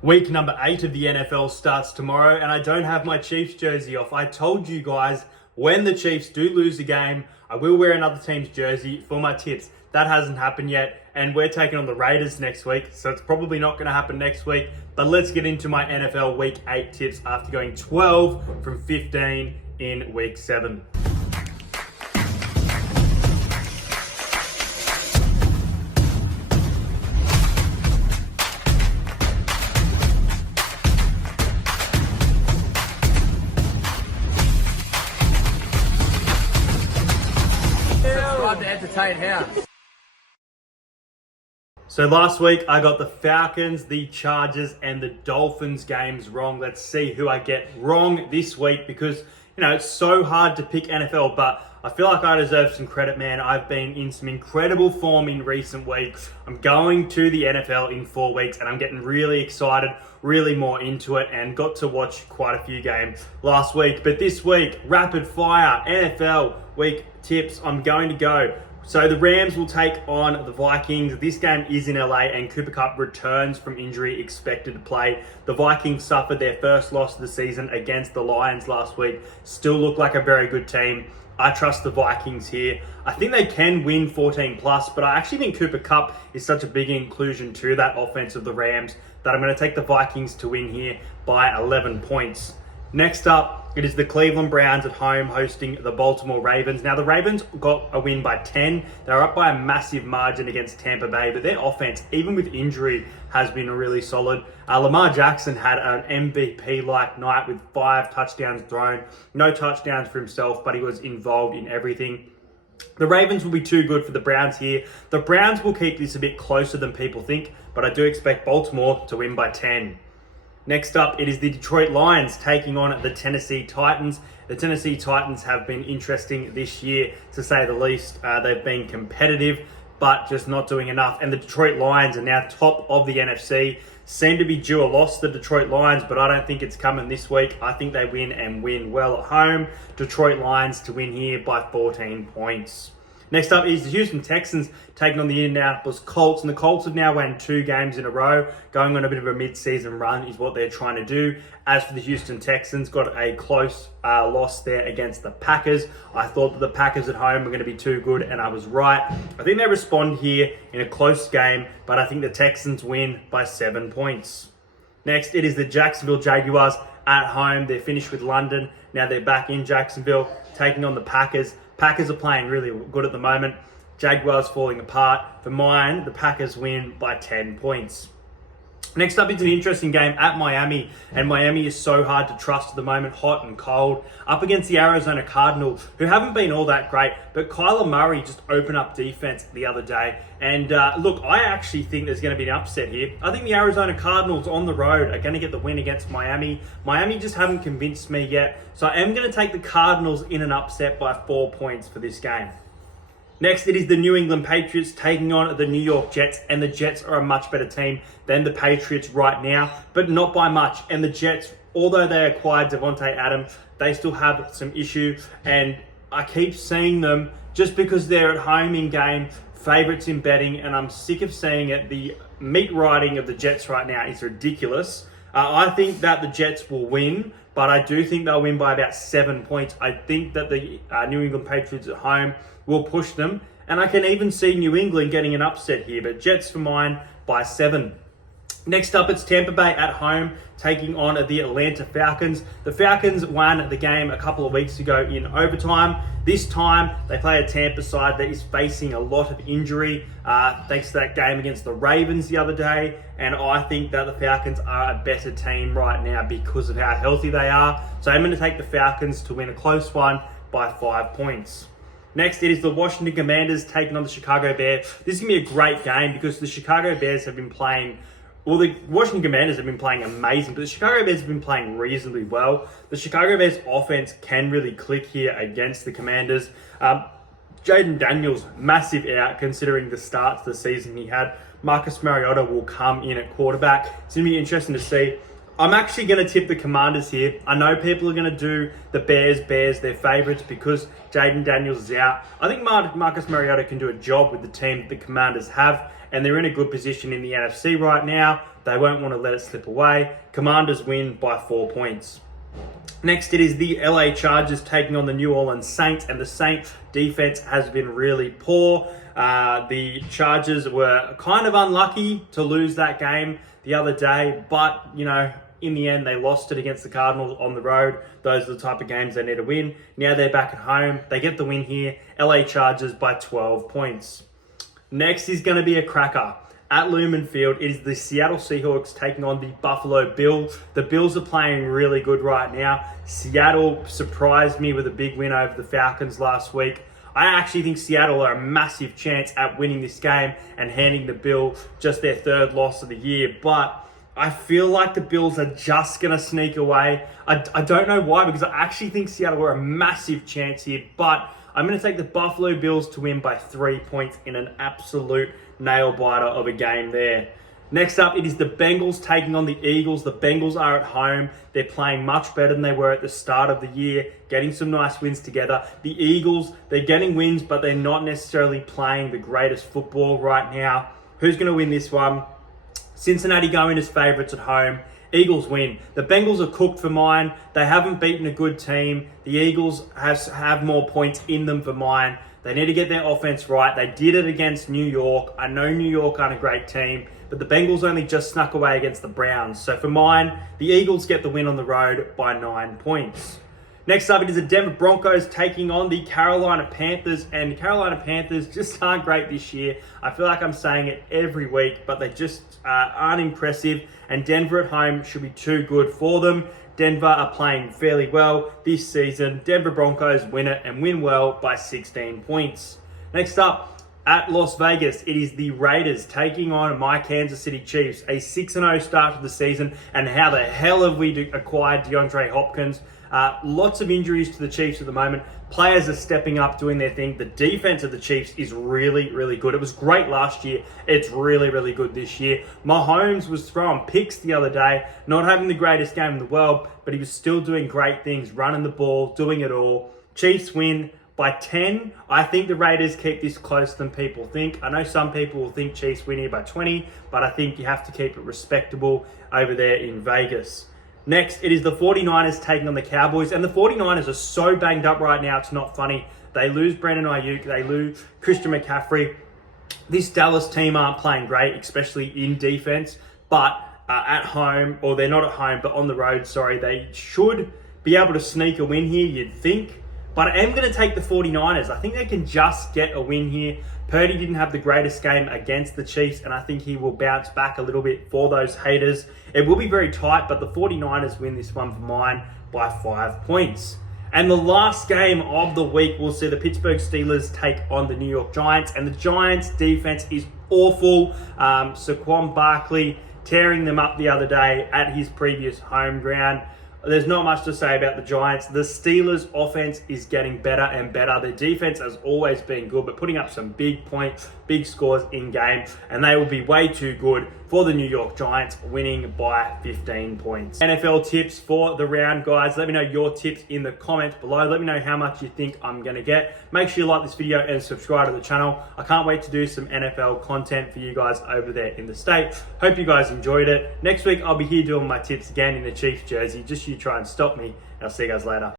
Week number 8 of the NFL starts tomorrow, and I don't have my Chiefs jersey off. I told you guys when the Chiefs do lose a game, I will wear another team's jersey for my tips. That hasn't happened yet, and we're taking on the Raiders next week, so it's probably not going to happen next week. But let's get into my NFL Week 8 tips after going 12 from 15 in Week 7. Subscribe to Entertain House. So last week I got the Falcons, the Chargers, and the Dolphins games wrong. Let's see who I get wrong this week because, it's so hard to pick NFL, but I feel like I deserve some credit, man. I've been in some incredible form in recent weeks. I'm going to the NFL in 4 weeks and I'm getting really excited, really more into it, and got to watch quite a few games last week. But this week, rapid fire NFL week tips, I'm going to go. So the Rams will take on the Vikings. This game is in LA and Cooper Kupp returns from injury, expected to play. The Vikings suffered their first loss of the season against the Lions last week. Still look like a very good team. I trust the Vikings here. I think they can win 14 plus, but I actually think Cooper Kupp is such a big inclusion to that offense of the Rams that I'm going to take the Vikings to win here by 11 points. Next up, it is the Cleveland Browns at home hosting the Baltimore Ravens. Now, the Ravens got a win by 10. They were up by a massive margin against Tampa Bay, but their offense, even with injury, has been really solid. Lamar Jackson had an MVP-like night with 5 touchdowns thrown. No touchdowns for himself, but he was involved in everything. The Ravens will be too good for the Browns here. The Browns will keep this a bit closer than people think, but I do expect Baltimore to win by 10. Next up, it is the Detroit Lions taking on the Tennessee Titans. The Tennessee Titans have been interesting this year, to say the least. They've been competitive, but just not doing enough. And the Detroit Lions are now top of the NFC. Seem to be due a loss, the Detroit Lions, but I don't think it's coming this week. I think they win and win well at home. Detroit Lions to win here by 14 points. Next up is the Houston Texans taking on the Indianapolis Colts. And the Colts have now won 2 games in a row. Going on a bit of a mid-season run is what they're trying to do. As for the Houston Texans, got a close loss there against the Packers. I thought that the Packers at home were going to be too good, and I was right. I think they respond here in a close game, but I think the Texans win by 7 points. Next, it is the Jacksonville Jaguars at home. They're finished with London. Now they're back in Jacksonville, taking on the Packers. Packers are playing really good at the moment. Jaguars falling apart. For mine, the Packers win by 10 points. Next up is an interesting game at Miami, and Miami is so hard to trust at the moment, hot and cold, up against the Arizona Cardinals, who haven't been all that great, but Kyler Murray just opened up defense the other day, and look, I actually think there's going to be an upset here. I think the Arizona Cardinals on the road are going to get the win against Miami. Miami just haven't convinced me yet, so I am going to take the Cardinals in an upset by 4 points for this game. Next, it is the New England Patriots taking on the New York Jets, and the Jets are a much better team than the Patriots right now, but not by much. And the Jets, although they acquired Devontae Adams, they still have some issue, and I keep seeing them just because they're at home in game, favourites in betting, and I'm sick of seeing it. The meat riding of the Jets right now is ridiculous. I think that the Jets will win, but I do think they'll win by about 7 points. I think that the New England Patriots at home will push them, and I can even see New England getting an upset here, but Jets for mine by 7. Next up, it's Tampa Bay at home taking on the Atlanta Falcons. The Falcons won the game a couple of weeks ago in overtime. This time, they play a Tampa side that is facing a lot of injury thanks to that game against the Ravens the other day. And I think that the Falcons are a better team right now because of how healthy they are. So I'm going to take the Falcons to win a close one by 5 points. Next, it is the Washington Commanders taking on the Chicago Bears. This is going to be a great game because the Chicago Bears have been playing... Well, the Washington Commanders have been playing amazing, but the Chicago Bears have been playing reasonably well. The Chicago Bears offense can really click here against the Commanders. Jaden Daniels, massive out considering the start to the season he had. Marcus Mariota will come in at quarterback. It's going to be interesting to see. I'm actually going to tip the Commanders here. I know people are going to do the Bears, their favourites, because Jaden Daniels is out. I think Marcus Mariota can do a job with the team that the Commanders have, and they're in a good position in the NFC right now. They won't want to let it slip away. Commanders win by 4 points. Next, it is the LA Chargers taking on the New Orleans Saints, and the Saints defense has been really poor. The Chargers were kind of unlucky to lose that game the other day, but, in the end, they lost it against the Cardinals on the road. Those are the type of games they need to win. Now they're back at home. They get the win here. LA Chargers by 12 points. Next is going to be a cracker. At Lumen Field, it is the Seattle Seahawks taking on the Buffalo Bills. The Bills are playing really good right now. Seattle surprised me with a big win over the Falcons last week. I actually think Seattle are a massive chance at winning this game and handing the Bills just their third loss of the year. But I feel like the Bills are just going to sneak away. I don't know why, because I actually think Seattle are a massive chance here. But I'm going to take the Buffalo Bills to win by 3 points in an absolute nail-biter of a game there. Next up, it is the Bengals taking on the Eagles. The Bengals are at home. They're playing much better than they were at the start of the year, getting some nice wins together. The Eagles, they're getting wins, but they're not necessarily playing the greatest football right now. Who's going to win this one? Cincinnati go in as favourites at home. Eagles win. The Bengals are cooked for mine. They haven't beaten a good team. The Eagles have more points in them for mine. They need to get their offense right. They did it against New York. I know New York aren't a great team, but the Bengals only just snuck away against the Browns. So for mine, the Eagles get the win on the road by 9 points. Next up, it is the Denver Broncos taking on the Carolina Panthers, and the Carolina Panthers just aren't great this year. I feel like I'm saying it every week, but they just aren't impressive, and Denver at home should be too good for them. Denver are playing fairly well this season. Denver Broncos win it and win well by 16 points. Next up, at Las Vegas, it is the Raiders taking on my Kansas City Chiefs. A 6-0 start to the season, and how the hell have we acquired DeAndre Hopkins? Lots of injuries to the Chiefs at the moment. Players are stepping up, doing their thing. The defense of the Chiefs is really, really good. It was great last year. It's really, really good this year. Mahomes was throwing picks the other day, not having the greatest game in the world, but he was still doing great things, running the ball, doing it all. Chiefs win by 10. I think the Raiders keep this closer than people think. I know some people will think Chiefs win here by 20, but I think you have to keep it respectable over there in Vegas. Next, it is the 49ers taking on the Cowboys, and the 49ers are so banged up right now, it's not funny. They lose Brandon Ayuk, they lose Christian McCaffrey. This Dallas team aren't playing great, especially in defense, but at home, or they're not at home, but on the road, they should be able to sneak a win here, you'd think. But I am going to take the 49ers. I think they can just get a win here. Purdy didn't have the greatest game against the Chiefs, and I think he will bounce back a little bit for those haters. It will be very tight, but the 49ers win this one for mine by 5 points. And the last game of the week, we'll see the Pittsburgh Steelers take on the New York Giants, and the Giants' defense is awful. Saquon Barkley tearing them up the other day at his previous home ground. There's not much to say about the Giants. The Steelers' offense is getting better and better. Their defense has always been good, but putting up some big points, big scores in game, and they will be way too good for the New York Giants, winning by 15 points. NFL tips for the round, guys. Let me know your tips in the comments below. Let me know how much you think I'm going to get. Make sure you like this video and subscribe to the channel. I can't wait to do some NFL content for you guys over there in the States. Hope you guys enjoyed it. Next week, I'll be here doing my tips again in the Chiefs jersey. Just you try and stop me, and I'll see you guys later.